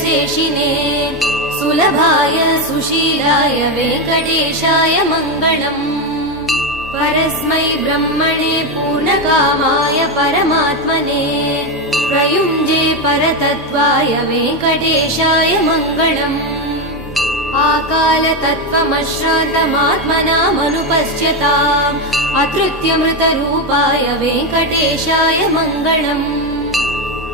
शेषिने सुलभाय सुशीलाय वेङ्कटेशाय मङ्गलम्। परस्मै ब्रह्मणे पूर्णकामाय परमात्मने प्रयुञ्जे परतत्त्वाय वेङ्कटेशाय मङ्गलम्। आकालतत्त्वमश्रान्तमात्मनामनुपश्यताम् अतृत्यमृतरूपाय वेङ्कटेशाय मङ्गलम्।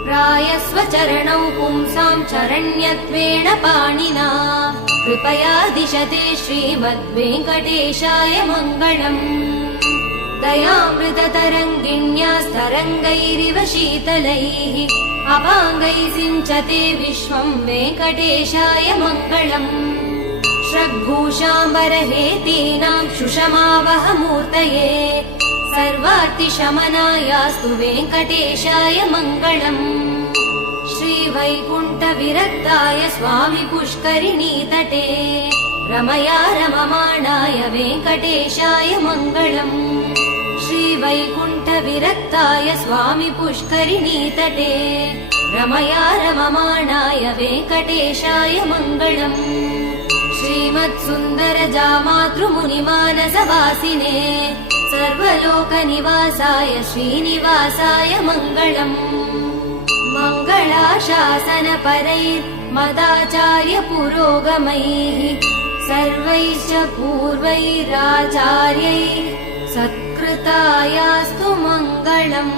प्रायस्वचरणौ पुंसां चरण्यत्वेन पाणिना कृपया दिशते श्रीमद्वेङ्कटेशाय मङ्गलम्। दयामृततरङ्गिण्यास्तरङ्गैरिव शीतलैः अपाङ्गैः सिञ्चते विश्वं वेङ्कटेशाय मङ्गलम्। श्रग्भूषाम्बरहेतीनां सुषमावहमूर्तये सर्वार्तिशमनायास्तु वेङ्कटेशाय मङ्गलम्। श्रीवैकुण्ठविरक्ताय स्वामि पुष्करिणीतटे रमया रममाणाय वेङ्कटेशाय मङ्गलम्। श्रीवैकुण्ठविरक्ताय स्वामि पुष्करिणीतटे रमया रममाणाय वेङ्कटेशाय मङ्गलम्। श्रीमत्सुन्दरजामातृमुनिमानसवासिने सर्वलोकनिवासाय श्रीनिवासाय मङ्गलम्। मङ्गलाशासनपरैर्मदाचार्यपुरोगमैः सर्वैश्च पूर्वैराचार्यैः सत्कृतायास्तु मङ्गलम्।